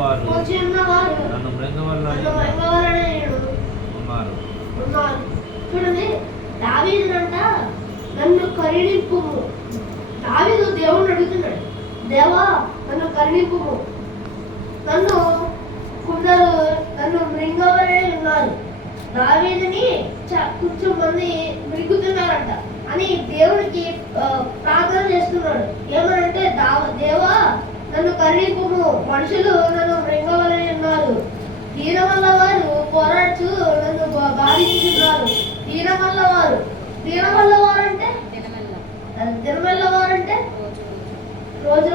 నన్ను మృంగవలనని ఉన్నారు. చూడండి, దావీదునంట నన్ను కరుణింపుము. దావీదు దేవుణ్ణి అడుగుతున్నాడు, దేవా నన్ను కరుణింపుము, నన్ను కొందరు నన్ను మృంగవలనే ఉన్నారు, దావీదుని కొంచెం మంది మృంగుతున్నారంట అని దేవుడికి ప్రార్థన చేస్తున్నాడు. ఏమనంటే, దేవా నన్ను కరుణింపుము, మనుషులు నన్ను మృంగవలనే ఉన్నారు, దీన వల్ల వారు పోరాడుచు నన్ను బాధించుతున్నారు. దీన వల్ల వారు అంటే దినమెల్ల వారు అంటే రోజు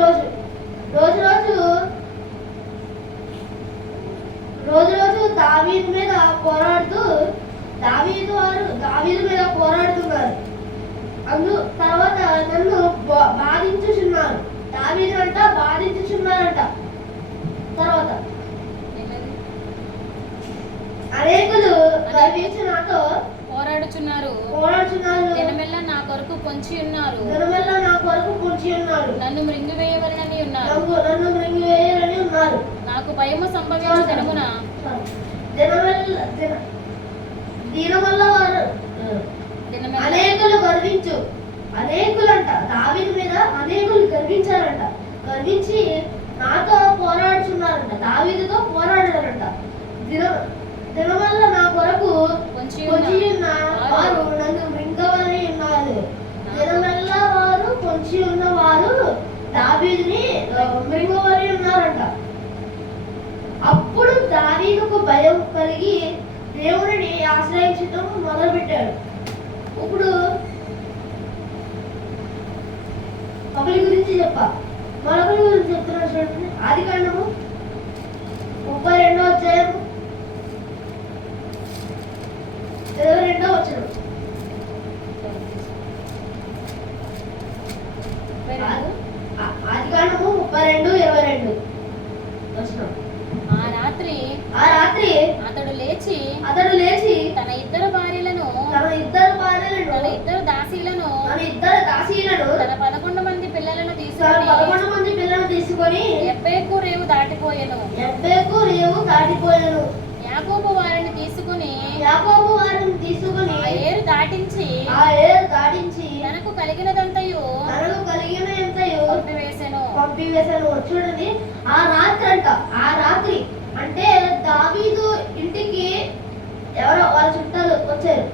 రోజు దావీదు మీద పోరాడుతున్నారు. తర్వాత నన్ను బాధించుచున్నారు. దావీదు అంట బాధించుచున్నారంట. తర్వాత అనేకులు గర్వించి నాతో పోరాడుచున్నారు, దినమెల్లా నా కొరకు పొంచి ఉన్నారు, నన్ను మృంగివేయవలనని ఉన్నారు, నాకు భయము సంభవించు దినమున అనేకులు అనేకులంట దావీదు మీద అనేకులు గర్వించారంట. గర్వించి నాతో పోరాడుచున్నారంట, దావీదుతో పోరాడారంట. దినవల్ల నా కొరకు పొంచి ఉన్న వారు నన్ను మృంగవలనే ఉన్నారు. దినవల్ల వారు పొంచి ఉన్న వారు దావీదుని మృంగవలనే ఉన్నారంట. అప్పుడు దావీదుకు భయం కలిగి దేవుడిని ఆశ్రయించడం మొదలుపెట్టాడు. ఇప్పుడు ఒకరి గురించి మరొకరి గురించి చెప్తున్నాడు. చూడండి, ఆదికాండము 32వ అధ్యాయము 22వ వచనం. ఆదికాండము 32:22 వచనం. ఆ రాత్రి అతడు లేచి తన ఇద్దరు భార్యలను తన ఇద్దరు దాసీలను తన 11 మంది పిల్లలను తీసుకొని ఎబ్బేకు రేవు దాటిపోయెను. యాకోబు వారిని తీసుకుని ఆ ఏరు దాటించి తనకు కలిగినదంతయు పంపివేసెను. చూడండి, ఆ రాత్రి అంటే దావీదు ఇంటికి ఎవరో వాళ్ళ చుట్టాలు వచ్చారు.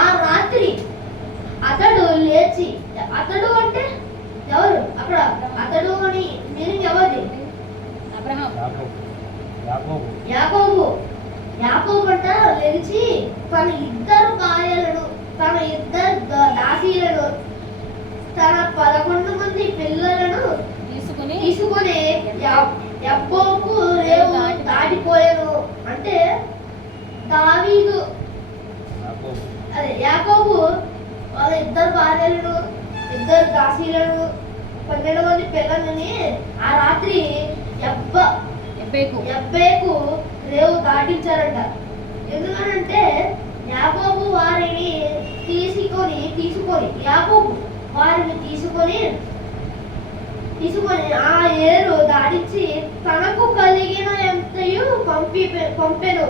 ఆ రాత్రి అతడు లేచి, అతడు అంటే ఎవరు అక్కడ? అతడు అని మీనింగ్ ఎవరిది? అబ్రహాం. యాకోబు అంట లేచి తన ఇద్దరు భార్యలను, తన ఇద్దరు దాసీలను, తన 11 మంది పిల్లలను తీసుకుని యబ్బోకు రేవు దాటిపోయాను. అంటే దావీదు యాకోబు వాళ్ళ ఇద్దరు భార్యలను, ఇద్దరు దాసీలను, 12 మంది పిల్లలని ఆ రాత్రి యబ్బేకు రేవు దాటించారంట. ఎందుకనంటే యాకోబు వారిని తీసుకొని ఆ ఏరు దాటించి తనకు కలిగిన ఎంతయు పంపెను.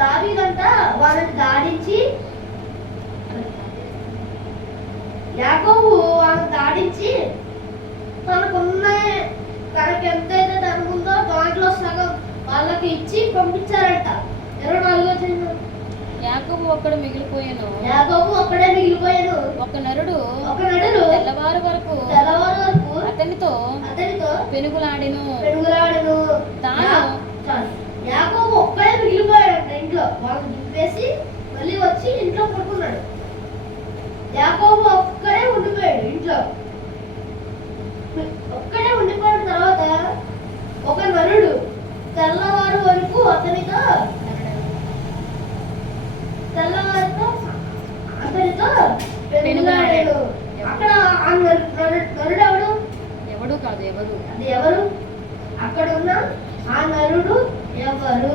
దావీదంతా వారిని దాడించి యాకోబు వాళ్ళని దాడించి తనకు ఎంతైతే ధనముందో దాంట్లో సగం వాళ్ళకి ఇచ్చి పంపించారంట. 24వ వచనం. యాకోబు ఒక్కడే మిగిలిపోయాను. ఒక నరుడు తెల్లవారు వరకు అతనితో పెనుగులాడెను. యాకోబు ఒక్కడే మిగిలిపోయాడంట ఇంట్లో. వాళ్ళు దింపేసి మళ్ళీ వచ్చి ఇంట్లో పడుకున్నాడు. యాకోబు ఒక్కడే ఉండిపోయాడు ఇంట్లో. ఒక్కడే ఉండిపోయిన తర్వాత ఒక నరుడు తెల్లవారు వరకు అతనితో పెనుగులాడాడు. అక్కడ ఆ నరుడు ఎవడు కాదు, అది ఎవరు? అక్కడ ఉన్న ఆ నరుడు ఎవరు?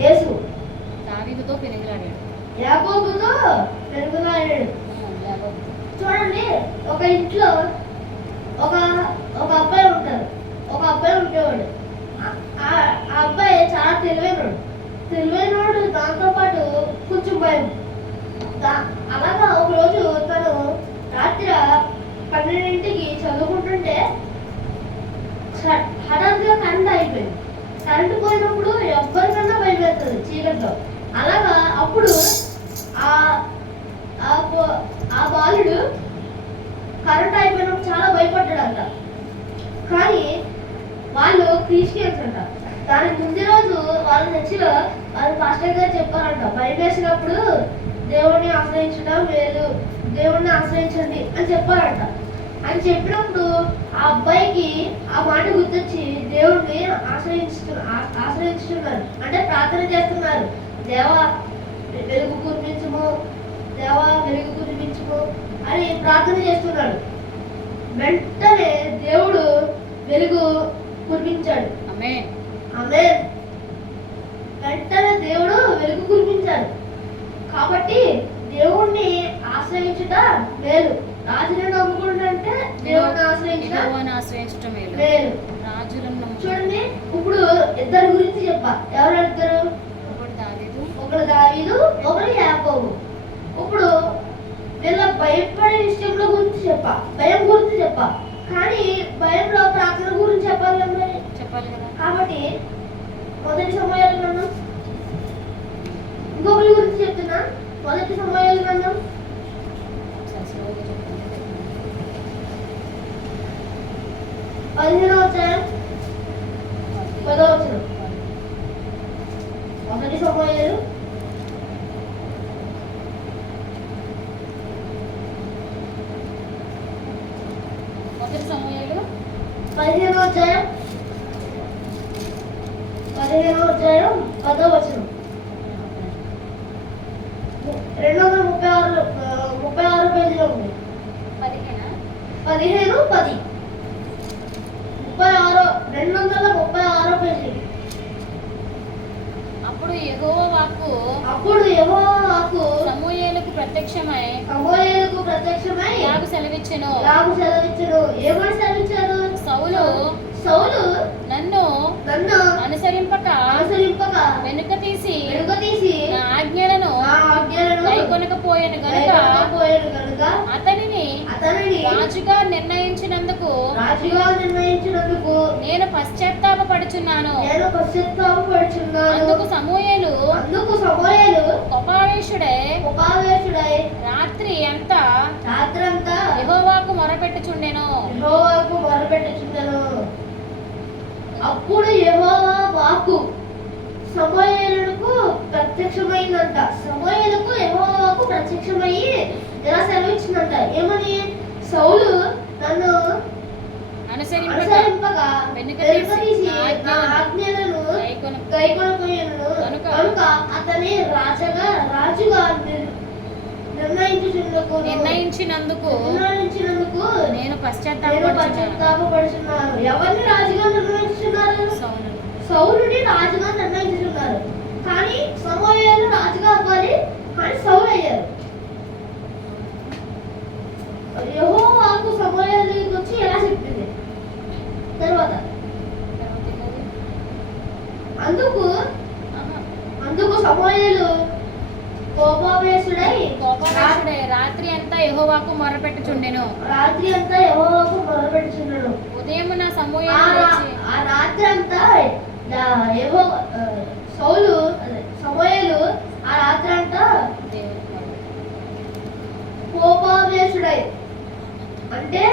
యేసు. దావీదుతో పెనుగులాడాడు, యాకోబుతో పెనుగులాడాడు. చూడండి, ఒక ఇంట్లో ఒక అబ్బాయి ఉంటాడు, ఒక అబ్బాయి ఉండేవాడు. ఆ అబ్బాయి చాలా తెలివైనోడు దాంతో పాటు కొంచెం భయం. అలాగా ఒకరోజు తను రాత్రి 12ంటికి చదువుకుంటుంటే హఠాత్తుగా కరెంట్ అయిపోయింది. కరెంట్ పోయినప్పుడు ఎవ్వరికన్నా భయం వేస్తుంది చీకట్లో. అలాగా అప్పుడు ఆ బాలుడు కరెంట్ అయిపోయినప్పుడు చాలా భయపడ్డాడంట. కానీ వాళ్ళు క్రిస్టియన్స్ అంట. దానికి ముందు రోజు వాళ్ళ చర్చిలో వాళ్ళు పాస్టర్ గారు చెప్పారంట, భయం వేసినప్పుడు దేవుణ్ణి ఆశ్రయించడం మేలు, దేవుణ్ణి ఆశ్రయించండి అని చెప్పారంట. అని చెప్పినప్పుడు ఆ అబ్బాయికి ఆ మాట గుర్తొచ్చి దేవుణ్ణి ఆశ్రయించుతున్నారు, అంటే ప్రార్థన చేస్తున్నారు. దేవా వెలుగు కురిపించుము, దేవా వెలుగు కురిపించుము అని ప్రార్థన చేస్తున్నాడు. వెంటనే దేవుడు వెలుగు కురిపించాడు. ఆమేన్. ఆమేన్. వెంటనే దేవుడు వెలుగు కురిపించాడు. కాబట్టి దేవుణ్ణి ఆశ్రయించుట మేలు. రాజులను నమ్ముకుంటే దేవుణ్ణి ఆశ్రయించటం మేలు. రాజులను చూడండి, ఇప్పుడు ఇద్దరు గురించి చెప్పా. ఎవరు ఇద్దరు? ఒకరు దావీదు, ఒకరు యాకోబు. ఇప్పుడు వీళ్ళ భయపడే విషయంలో గురించి చెప్పా, భయం గురించి చెప్పా. కానీ భయంలో ప్రార్థన గురించి చెప్పాలి కదా. కాబట్టి మొదటి సమయాలు గ్రంథం, ఇంకొకరి గురించి చెప్తున్నా. మొదటి సమయాలు గ్రంథం 15వ అధ్యాయం 10వ వచనం. మొదటి సమయాలు 15వ అధ్యాయం 10వ వచనం. 236 పేజీలో ఉంది. 15:10 236 పేజీ. అప్పుడు యెహోవా వాక్కు సమూయేలుకు ప్రత్యక్షమై ఇలాగు సెలవిచ్చెను. ఏమని సెలవిచ్చారు? సౌలు నన్ను అనుసరింపక వెనుక తీసి నా ఆజ్ఞలను కైకొనకపోయెను గనుక అతనిని రాజుగా నిర్ణయించినందుకు నేను పశ్చాత్తాపపడుచున్నాను. అందుకు సమూయేలు కోపావేశుడై రాత్రి అంతా యెహోవాకు మొరపెట్టుచుండెను. అప్పుడు యెహోవా వాక్కు సమూయేలుకు ప్రత్యక్షమైందంట. సమూయేలుకు యెహోవా వాక్కు ప్రత్యక్షమయ్యి ఇలా సెలవిచ్చిందంట. ఏమని? సౌలు నన్ను అనుసరింపగా వెనుక తీసి నా ఆజ్ఞలను గైకొనకపోయెను కనుక అతని రాజుగా నిర్ణయించినందుకు నేను పశ్చాత్తాపపడుచున్నాను. ఎవరిని రాజుగా నిర్ణయించున్నారు? సౌలుని రాజుగా నిర్ణయించున్నారు. కానీ సమూయేలు రాజుగా అవ్వాలి, కానీ సౌలు అయ్యారు. యెహోవా వాక్కు సమూయేలుకి వచ్చి ఎలా చెప్పింది తర్వాత? అందుకు సమూయేలు కోపావేశుడై రాత్రి అంతా యెహోవాకు మొరపెట్టుచుండెను. ఉదయమున సమూయేలు ఆ రాత్రి అంతా సమూయేలు ఆ రాత్రి అంతా కోపావేశుడై, అంటే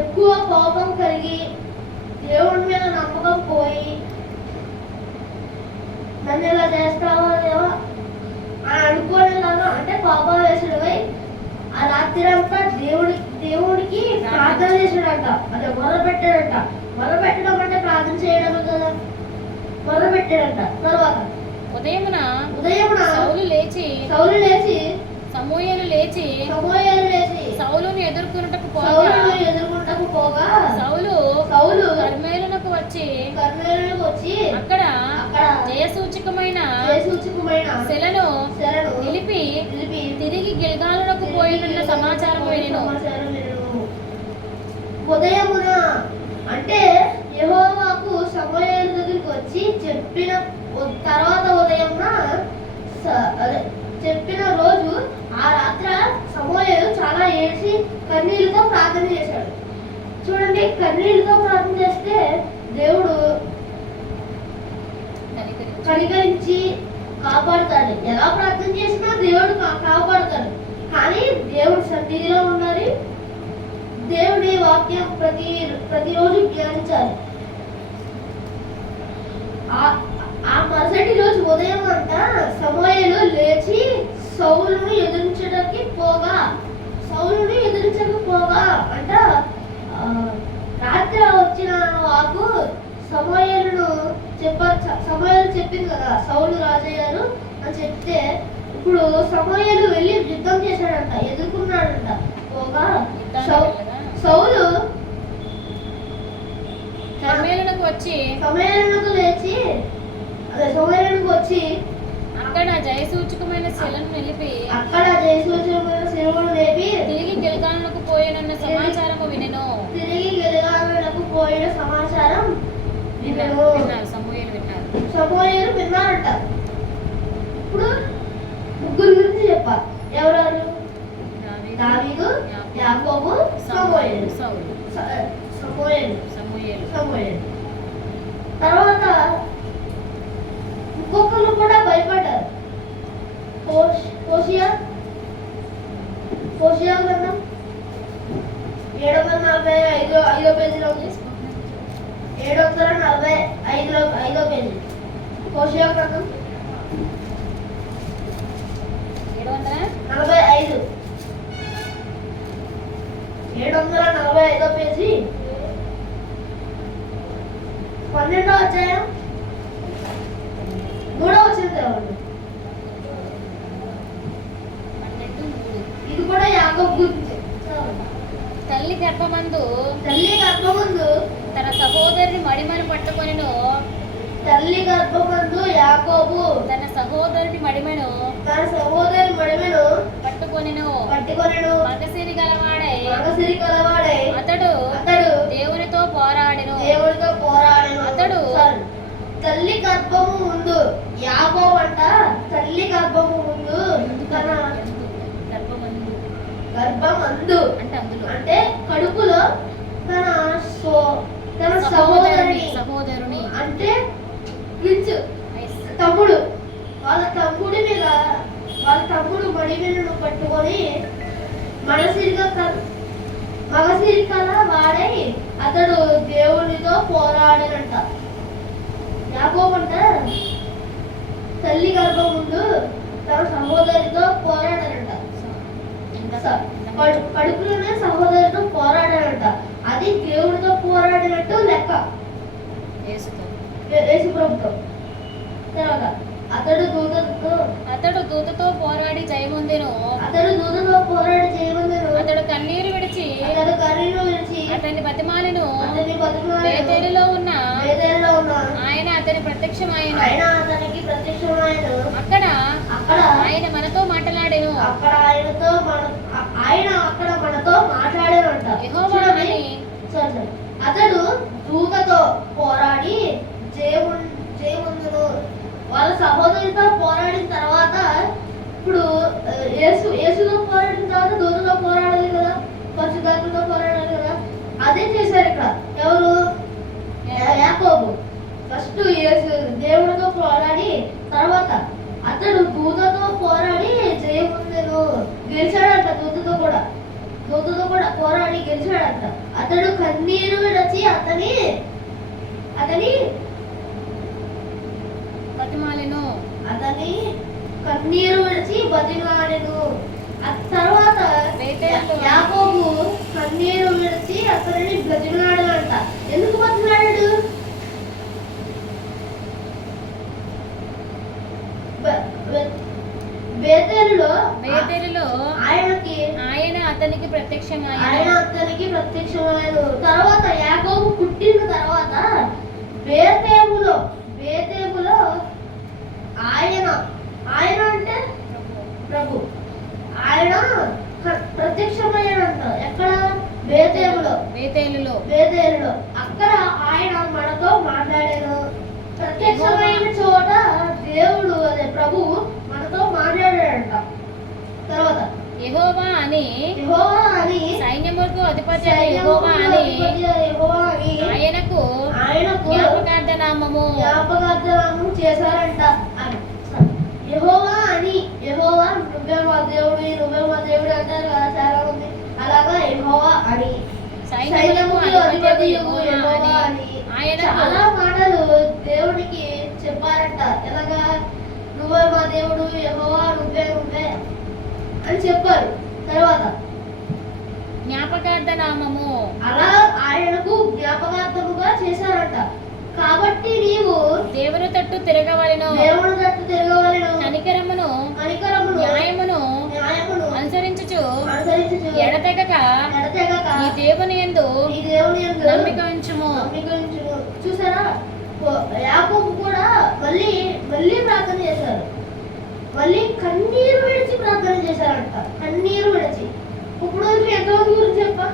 ఎక్కువ కోపం కలిగి దేవుడి మీద నమ్మకం పోయి, నన్ను ఇలా చేస్తావా దేవా అని అనుకోలేదా, అంటే కోపావేశుడై ఆ రాత్రి అంతా దేవుడికి ప్రార్థన చేశాడంట. అదే మొదలుపెట్టాడంట. మొదలుపెట్టడం అంటే ప్రార్థన చేయడమే కదా. మొదలుపెట్టాడంట. తర్వాత ఉదయమున సౌలు లేచి సమూయేలు లేచి సౌలును ఎదుర్కొనుటకు పోగా సౌలు కర్మెలునకు వచ్చి అక్కడ జయసూచకమైన శిలను నిలిపి తిరిగి గిల్గాలునకు పోయిన సమాచారం వినెను. ఉదయమున అంటే యెహోవాకు సమూయేలు దగ్గరికి వచ్చి చెప్పిన తర్వాత ఉదయంన అదే చెప్పిన రోజు ఆ రాత్ర సమూయేలు చాలా ఏడ్చి కన్నీళ్ళతో ప్రార్థన చేశాడు. చూడండి, కన్నీళ్ళతో ప్రార్థన చేస్తే దేవుడు కనికరించి కాపాడుతాడు. ఎలా ప్రార్థన చేసినా దేవుడు కాపాడుతాడు. కానీ దేవుడు సన్నిధిలో ఉండాలి. దేవుడి వాక్యం ప్రతిరోజు ధ్యానించాలి. ఆ మరుసటి రోజు ఉదయం అంతా సమూయేలు లేచి సౌలును ఎదిరించడానికి పోగా అంట రాత్రి వచ్చిన వాకు సమూయేలు చెప్పింది కదా, సౌలు రాజయ్యారు అని చెప్తే ఇప్పుడు సమూయేలు వెళ్ళి యుద్ధం చేశాడంట, ఎదుర్కొన్నాడంట. పోగా సౌలు సమూయేలునకు వచ్చి అక్కడ జయసూచకమైన శిలను నిలిపి తిరిగి గిల్గాలునకు పోయినన్న సమాచారము వినెను. సమూయేలు విన్నారట. ఇప్పుడు ముగ్గురు గురించి చెప్పాలి. ఎవరెవరు? దావీదు, యాకోబు, సమూయేలు. తర్వాత ఇంకొకరు కూడా భయపడ్డారు. హోషేయ గ్రంథం 745 పేజీలో ఉంది. 745 పేజీ హోషేయ గ్రంథం 745 పేజీ 12వ అధ్యాయం 3వ వచనం చదవండి. ఇది కూడా యాకోబు గురించి. తల్లి గర్భమందు తన సహోదరుని మడిమను పట్టుకొనిను. తల్లి గర్భమందు యాకోబు తన సహోదరుని మడిమను పట్టుకొనిను. మగసిరి గలవాడై అతడు దేవునితో పోరాడెను. అతడు తల్లి గర్భము ముందు యాకోబు అంట. తల్లి గర్భము ముందు గర్భమందు అంటే కడుపులో తన సహోదరుని అంటే తమ్ముడు, వాళ్ళ తమ్ముడు మడిమెలను పట్టుకొని మగసిరికల వాడై అతడు దేవునితో పోరాడనంట. యాకోబు అంట తల్లి గర్భం ముందు తన సహోదరితో పోరాడనంట. కడుపులోనే సహోదరితో పోరాడాడంట. అది దేవుడితో పోరాడినట్టు లెక్క. యేసు ప్రభుతో. తర్వాత అతడు దూతతో పోరాడి జయమొందెను. అతడు కన్నీరు విడిచి అతన్ని బతిమాలెను. బేతేలులో ఉన్న ఆయన అతనికి ప్రత్యక్షమాయెను. అక్కడ ఆయన మనతో మాట్లాడెను. యెహోవా అని అతడు దూతతో పోరాడి జయముందును. వాళ్ళ సహోదరితో పోరాడిన తర్వాత ఇప్పుడు యేసుతో పోరాడిన తర్వాత దూతతో పోరాడాలి కదా, పరిశుద్ధాత్మతో పోరాడాలి కదా. అదే చేశారు ఇక్కడ. ఎవరు? యాకోబు. ఫస్ట్ దేవుడితో పోరాడి తర్వాత అతడు దూతతో పోరాడి జయముందెను. గెలిచాడంట. దూతతో కూడా పోరాడి గెలిచాడంట. అతడు కన్నీరు విడచి అతని కన్నీరు విడిచి బతిమాలెను. తర్వాత యాకోబు కన్నీరు విడిచి అతనిని బతిమాడాడంట. ఎందుకు బతిమాడాడు? బేతేలులో ఆయన అతనికి ప్రత్యక్షమాయెను. తర్వాత యాకోబు పుట్టిన తర్వాత బేతేలులో ఆయన అంటే ప్రభు. ఆయన ప్రత్యక్షమయ్యాడంట. ఎక్కడ? బేతేలులో. అక్కడ ఆయన మనతో మాట్లాడాను. ప్రత్యక్ష ప్రభు మనతో మాట్లాడాడంట. తర్వాత యెహోవా అని యెహోవా అని సైన్యములకు అధిపతి అయిన యెహోవా అని ఆయనకు జ్ఞాపకార్థ నామము జ్ఞాపకార్థనామం చేశారంట. అని యెహోవా అని, యెహోవా నువ్వే మా దేవుడు, నువ్వే మా దేవుడు అంటారు కదా చాలా మంది. అలాగా యెహోవా అని సైన్యములకు అధిపతి యెహోవా యెహోవా అని అని ఆయనకు చాలా మాటలు దేవుడికి చెప్పారంట. ఎలాగా నువ్వే మా దేవుడు, యెహోవా నువ్వే నువ్వే అని చెప్పారు. తర్వాత జ్ఞాపకార్థ నామము అలా ఆయనకు జ్ఞాపకార్థముగా చేశారంట. కాబట్టి నీవు దేవుని తట్టు తిరగవలెను, దేవుని తట్టు తిరగవలెను, కనికరమును కనికరమును న్యాయమును అనుసరించుచు ఎడతెగక నీ దేవుని యందు ఈ దేవుని యందు నమ్మిక ఉంచుము. నమ్మిక ఉంచుము. చూసారా, యాకోబు కూడా మళ్ళీ మళ్ళీ ప్రార్థన చేశారు. మళ్ళీ కన్నీరు విడిచి ప్రార్థన చేశారంట. కన్నీరు విడిచి. ఇప్పుడు ఎంతమంది గురించి చెప్పా?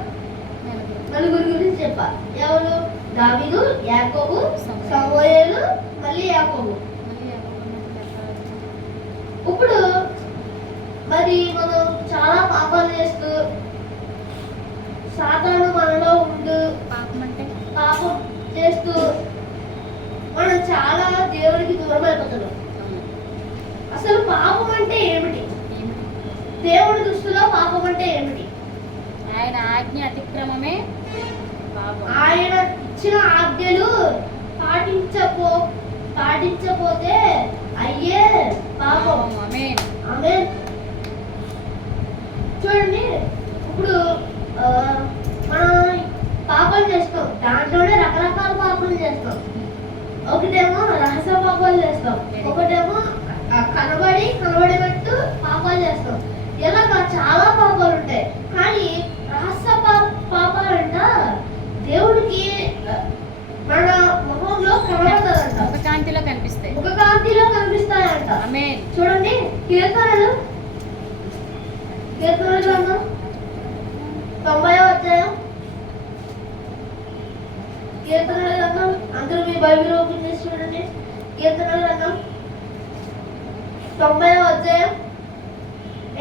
నలుగురు గురించి చెప్పా. ఎవరు? దావీదు, యాకోబు, సమూయేలు, మళ్ళీ యాకోబు. ఇప్పుడు మరి మనం చాలా పాపాలు చేస్తూ సాతాను మనలో ఉంటూ పాపం అంటే పాపం చేస్తూ మనం చాలా దేవుడికి దూరం అయిపోతున్నాం. అసలు పాపం అంటే ఏమిటి? దేవుడి దృష్టిలో పాపం అంటే ఏమిటి? ఆయన ఆజ్ఞ అతిక్రమమే పాపం. ఆయన ఇచ్చిన ఆజ్ఞలు పాటించపోతే అయ్యే పాపం. ఆమేన్. ఆమేన్. చూడండి, ఇప్పుడు మనం పాపాలు చేస్తాం. దాంట్లోనే రకరకాల పాపాలు చేస్తాం. ఒకటేమో రహస్య పాపాలు చేస్తాం, ఒకటేమో కనబడినట్టు పాపాలు చేస్తాం. ఇలాగా చాలా పాపాలు ఉంటాయి. కానీ రహస్య పాపాలంట దేవుడికి మన ముఖంలో కనబడతారంట, ఒక కాంతిలో కనిపిస్తాయి. ముఖ కాంతిలో కనిపిస్తాయంట. ఆమేన్. చూడండి, కీర్తనలు గ్రంథం 90వ అధ్యాయం. కీర్తనల గ్రంథం, అందరూ మీ బైబిల్ ఓపెన్ చేసి చూడండి. కీర్తనల గ్రంథం 90వ అధ్యాయం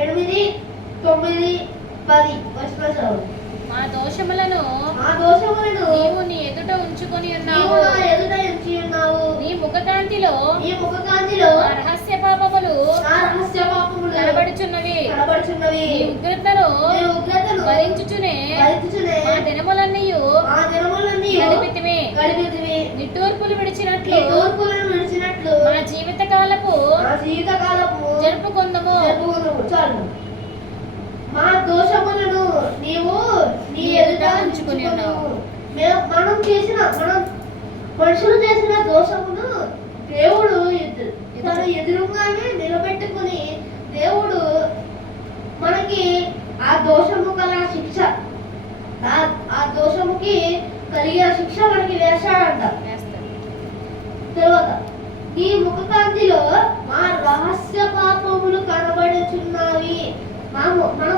8, 9, 10 వచనాలు చదవండి. మా దోషములను నీవు నీ ఎదుట ఉంచుకొని నీవు ఉన్నావు. నా ఎదుట ఉంచి ఉన్నావు. నీ ముఖకాంతిలో నీ ముఖ కాంతిలో నా రహస్య పాపములు నా రహస్య పాపములు కనబడుచున్నవి. కనబడుచున్నవి. నీ ఉగ్రతను భరించుచునే మా దినములన్నీయు గడిపితిమి. నిట్టూర్పులు విడిచినట్లు మా జీవిత కాలపు జరుపుకుందము. చాలు. మా దోషములను నీవు నీ ఎదుట ఉంచుకుని ఉన్నావు. మనం మనుషులు చేసిన దోషమును దేవుడు తన ఎదురుగానే నిలబెట్టుకుని దేవుడు మనకి ఆ దోషము గల శిక్ష, ఆ దోషముకి కలిగే శిక్ష మనకి వేశాడంట. తర్వాత నీ ముఖ కాంతిలో మా రహస్య పాపములు కనబడుచున్నవి. మన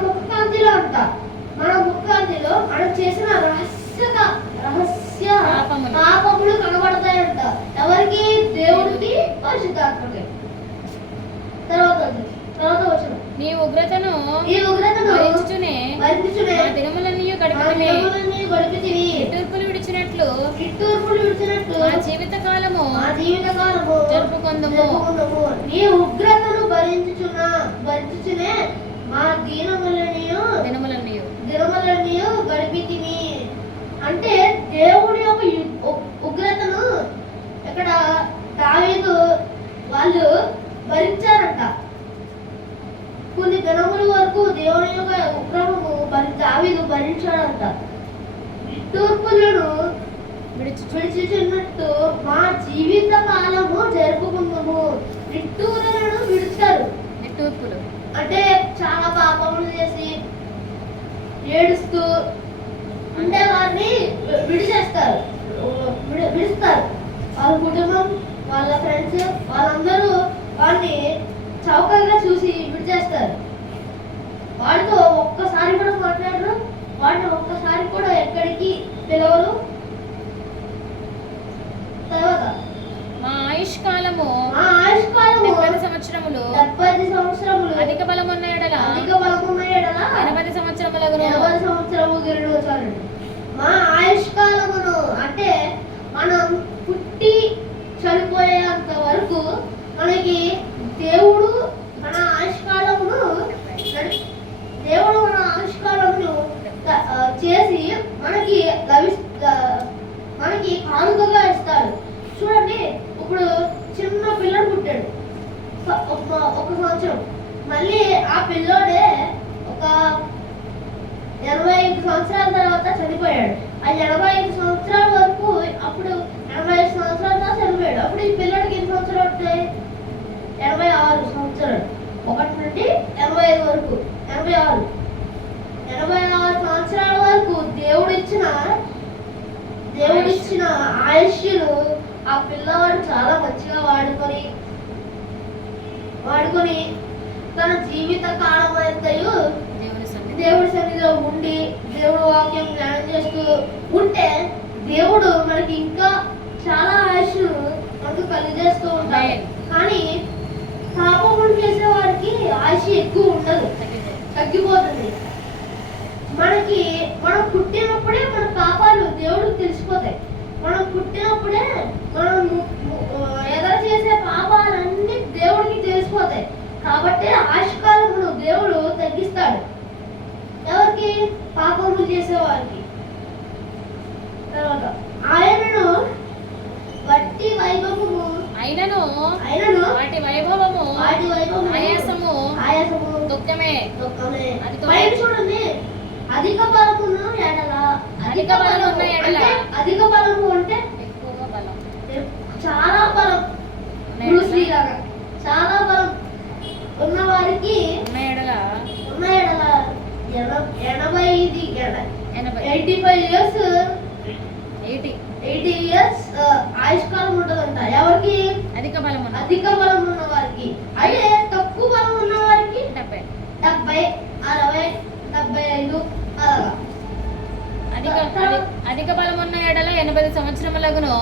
ముఖ కాంతిలో అంట, మన ముఖ కాంతిలో మనం చేసిన రహస్య పాపములు కనబడతాయంట. ఎవరికి? దేవుడికి, పరిశుద్ధాత్మకి. తర్వాత వచ్చిన నీ ఉగ్రతను భరించుచునే మా దినములన్నీయు గడిపితివి. నిట్టూర్పులు విడిచినట్లు మా జీవిత కాలము జరుపుకొందుము. నీ ఉగ్రతను భరించుచునే మా దినములన్నీయు గడిపితివి. అంటే దేవుడి యొక్క ఉగ్రతను ఇక్కడ దావీదు వాళ్ళు భరించారంట. కొన్ని దినముల వరకు దేవుని యొక్క ఉగ్రహము దావీదు భరించాడంట. నిట్టూర్పులను విడిచిచున్నట్టు మా జీవిత కాలము జరుపుకుందాము. నిట్టూరులను విడుస్తారు. నిట్టూర్పులు అంటే చాలా పాపములు చేసి ఏడుస్తూ ఉండే వారిని విడిచేస్తారు, విడుస్తారు. వాళ్ళ కుటుంబం, వాళ్ళ ఫ్రెండ్స్, వాళ్ళందరూ వాడిని చౌకగా చూసి విడిచేస్తారు. వాడితో ఒక్కసారి కూడా మాట్లాడరు, వాడిని ఒక్కసారి కూడా ఎక్కడికి పిలవరు. తర్వాత మా ఆయుష్కాలము 70 సంవత్సరములు మనకి దేవుడు మన ఆయుష్కాలమును దేవుడు మన ఆవిష్కారమును చేసి మనకి కానుకగా ఇస్తాడు. చూడండి, ఇప్పుడు చిన్న పిల్లడు పుట్టాడు ఒక సంవత్సరం, మళ్ళీ ఆ పిల్లోడే ఒక 85 సంవత్సరాల తర్వాత చనిపోయాడు. ఆ 85 సంవత్సరాల వరకు, అప్పుడు 85 సంవత్సరాల తర్వాత చనిపోయాడు. అప్పుడు ఈ పిల్లడికి ఎన్ని సంవత్సరాలు ఉంటాయి? 86 సంవత్సరాలు. 1 నుండి 85 వరకు 86 సంవత్సరాల వరకు దేవుడిచ్చిన ఆయుష్ను ఆ పిల్లవాడు చాలా మంచిగా వాడుకొని తన జీవిత కాలం అంతయు దేవుడి సన్నిధిలో ఉండి దేవుడు వాక్యం జ్ఞానం చేస్తూ ఉంటే దేవుడు మనకి ఇంకా చాలా ఆయుష్ను మనకు కలిగజేస్తూ ఉంటాడు. కానీ పాపములు చేసే వారికి ఆయుష్ ఎక్కువ ఉండదు, తగ్గిపోతుంది. మనం పుట్టినప్పుడే మన పాపాలు దేవుడికి తెలిసిపోతాయి. మనం పుట్టినప్పుడే మనం ఎదురు చేసే పాపాలన్నీ దేవుడికి తెలిసిపోతాయి. కాబట్టి ఆయుష్కాలమును దేవుడు తగ్గిస్తాడు. ఎవరికి? పాపములు చేసేవారికి. తర్వాత ఆయనను వట్టి వైభవము వాటి వైభవము ఆయాసము దుఃఖమే. పైన చూడండి, అధిక బలమును ఎడల. అధిక బలము అంటే ఎక్కువగా బలం, చాలా బలం, చాలా బలం ఉన్నవారికి ఉన్న ఎడల 80 ఇయర్స్ ఆయుష్కాలం ఉంటుందంట. ఎవరికి? అధిక బలం ఉన్న వారికి. అదే తక్కువ బలం ఉన్న వారికి 70, 60, 75 అలాగా. అధిక బలమున్న ఎడల 80 సంవత్సరములగును.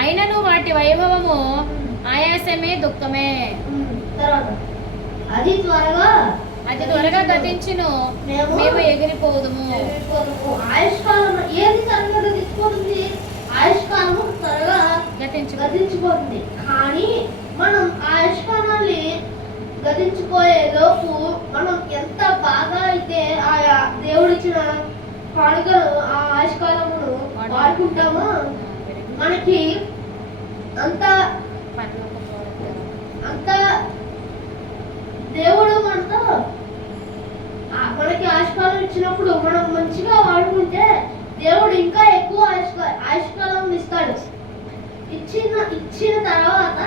అయినను వాటి వైభవము ఆయాసమే దుఃఖమే. తర్వాత అది త్వరగా గతించును, మేము ఎగిరిపోదుము. ఆయుష్కాలం ఏది త్వరగా గతించిపోతుంది? ఆయుష్కాలము త్వరగా గతించిపోతుంది. కానీ మనం ఆయుష్కాలాన్ని గతించిపోయే లోపు మనం ఎంత బాగా అయితే ఆయా దేవుడిచ్చిన కానుకను ఆ ఆయుష్కాలమును వాడుకుంటామో మనకి అంత దేవుడు మనకి ఆయుష్కాలం ఇచ్చినప్పుడు మనం మంచిగా వాడుకుంటే దేవుడు ఇంకా ఎక్కువ ఆయుష్కాలం ఇస్తాడు. ఇచ్చిన తర్వాత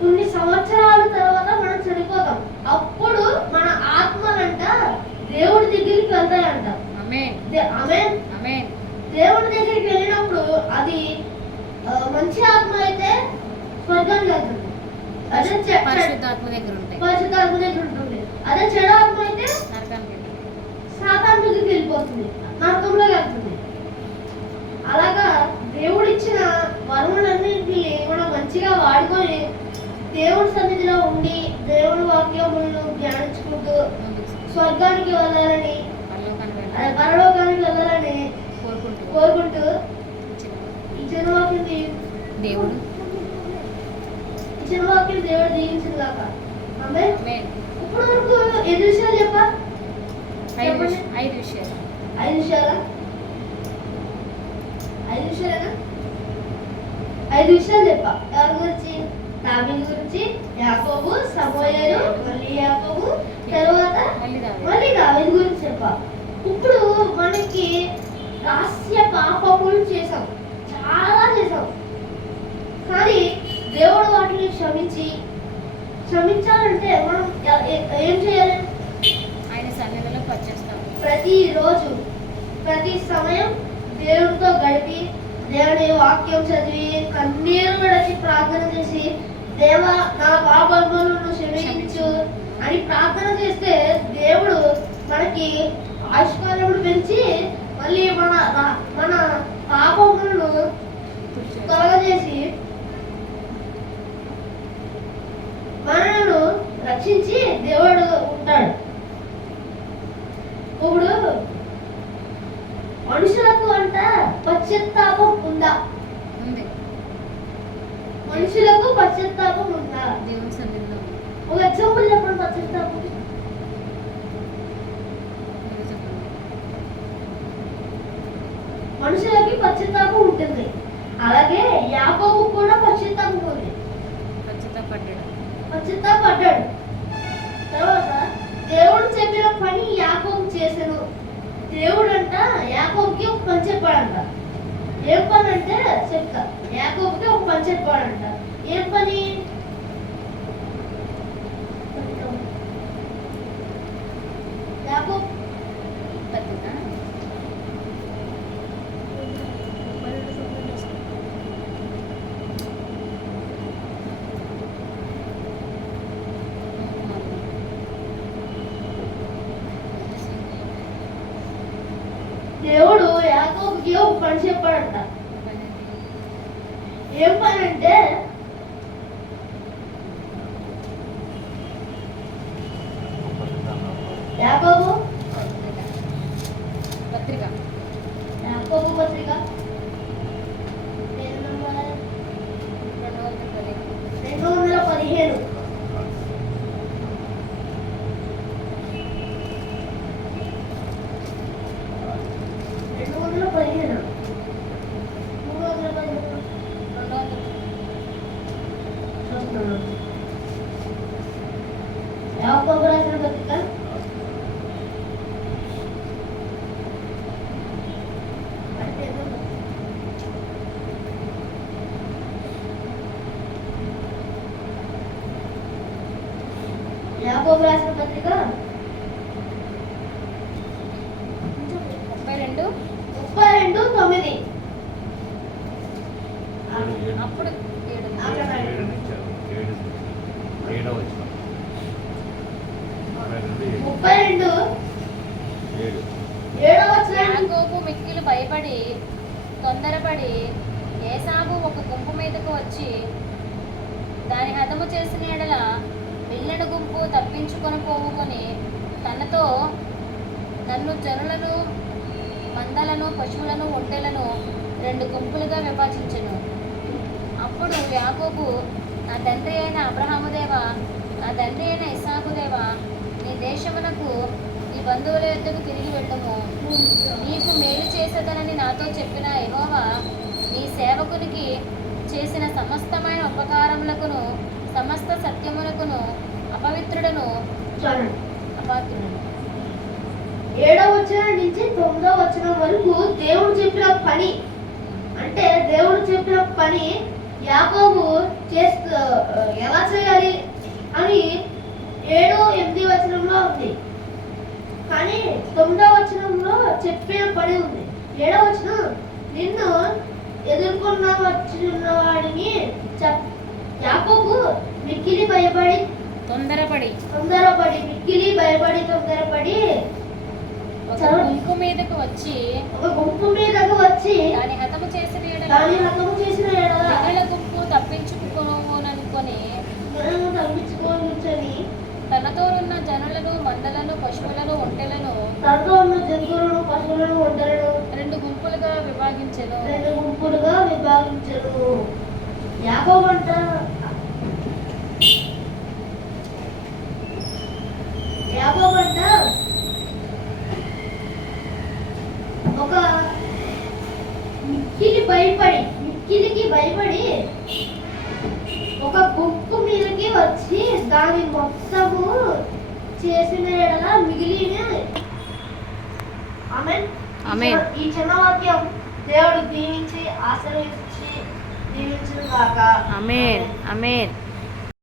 కొన్ని సంవత్సరాల తర్వాత మనం చనిపోతాం. అప్పుడు మన ఆత్మలంట దేవుడి దగ్గరికి వెళ్తాయంట. దేవుడి దగ్గరికి వెళ్ళినప్పుడు అది మంచి ఆత్మ అయితే స్వర్గానికి వెళ్తుంది, పరిశుద్ధాత్మ దగ్గర ఉంటుంది. అదే చెడు ఆత్మ అయితే సాతాను దగ్గరికి వెళ్ళిపోతుంది, నరకంలోకి వెళ్తుంది. అలాగా దేవుడిచ్చిన వరములన్నింటినీ మనం మంచిగా వాడుకొని దేవుడి సన్నిధిలో ఉండి దేవుడి వాక్యములను ధ్యానించుకుంటూ స్వర్గానికి వెళ్ళాలని, పరలోకానికి వెళ్ళాలని కోరుకుంటూ ఇచ్చిన వాక్యం దేవుడు దీవించింది కాక. ఇప్పుడు వరకు ఎన్ని విషయాలు చెప్పా? 5 విషయాలు. 5 విషయాలా? 5 విషయాలేనా? 5 విషయాలు చెప్పా. ఎవరి గురించి? దావీదు గురించి, యాకోబు, సమూయేలు, మళ్ళీ యాకోబు, తర్వాత మళ్ళీ దావీదు గురించి చెప్పా. ఇప్పుడు మనకి రహస్య పాపములు చేసాం, చాలా చేసాం. కానీ దేవుడు వాటిని క్షమించాలంటే మనం ఏం చేయాలి? ఆయన సన్నిధిలో వచ్చేస్తాం. ప్రతిరోజు ప్రతి సమయం దేవుడితో గడిపి దేవుని వాక్యం చదివి కన్నీరు విడిచి ప్రార్థన చేసి దేవా నా పాపములను క్షమించు అని ప్రార్థన చేస్తే దేవుడు మనకి ఆయుష్కాలమును పెంచి మళ్ళీ మన పాపములను తొలగజేసి మనను రక్షించి దేవుడు ఉంటాడు. ఇప్పుడు మనుషులకు అంట పశ్చాత్తాపం ఉందా? మనుషులకు పశ్చాత్తాపం ఉందా? దేవుని సన్నిధిలో ఒక ఎగ్జాంపుల్ చెప్పండి పశ్చాత్తాపం. మీరు చెప్పండి. మనుషులకి పశ్చాత్తాపం ఉంటుంది. అలాగే యాకోబు కూడా పశ్చాత్తాపం ఉంది. పశ్చాత్తాపడ్డాడు. తర్వాత దేవుడు చెప్పిన పని యాకోబు చేసెను. దేవుడు అంట యాకోబుకి ఒక పని చెప్పాడంట. ఏం పని అంటే చెప్తా. యాకోబుకి ఒక పని చెప్పాడంట. ఏం పని? యాకోబు పత్రిక దేవుడు యాకోబుకి ఒక పని చెప్పాడంట. ఏం పని అంటే యాకోబు పత్రిక యాకోబు పత్రిక పేరు నంబర్ 215. యాకోబు రాసిన పత్రిక యాకోబు రాసిన పత్రిక 32:9. అప్పుడు 32:7. యాకోబు మిక్కిలి భయపడి తొందరపడి ఏసావు ఒక గుంపు మీదకు వచ్చి దాని హతము చేసిన ఎడల మిల్లిన గుంపు తప్పించుకొని పోవుకొని తనతో నన్ను జనులను మందలను పశువులను ఒంటెలను 2 గుంపులుగా విభజించెను. అప్పుడు యాకోబు, నా తండ్రి అయిన అబ్రహాము దేవా, నా తండ్రి అయిన ఇస్సాకు దేవా, నీ దేశమునకు నీ బంధువుల యొద్దకు తిరిగి వెళ్ళము. నీకు మేలు చేసేదనని నాతో చెప్పిన యెహోవా నీ సేవకునికి చేసిన సమస్తమైన ఉపకారములకును సమస్త సత్యమునకును అపవిత్రుడను అపాత్రుడను. 7వ వచనం నుంచి 9వ వచనం వరకు దేవుడు చెప్పిన పని అంటే దేవుడు చెప్పిన పని యాకోబు ఎలా చేయాలి అని 7, 8 వచనంలో ఉంది. కానీ 9వ వచనంలో చెప్పిన పని ఉంది. 7వ వచనం, నిన్ను ఎదుర్కొన్న వచ్చిన వాడిని యాకోబు మిక్కిలి భయపడి తొందరపడి ఒక గుంపు మీదకు వచ్చి దాని హతము చేసిన ఎడల మిగిలిన గుంపు తప్పించుకోననుకొని తనతో ఉన్న జనులను మందలను పశువులను ఒంటెలను 2 గుంపులుగా విభాగించెను. యాకోబు అంట ఒక మిక్కిలికి భయపడి ఒక గుంపు మీదకి వచ్చి దాని మొత్తము చేసిన ఎడల మిగిలిన ఆమేన్. ఈ చిన్న వాక్యం దేవుడు దీవించి ఆశీర్వదించి దీవించును గాక. ఆమేన్.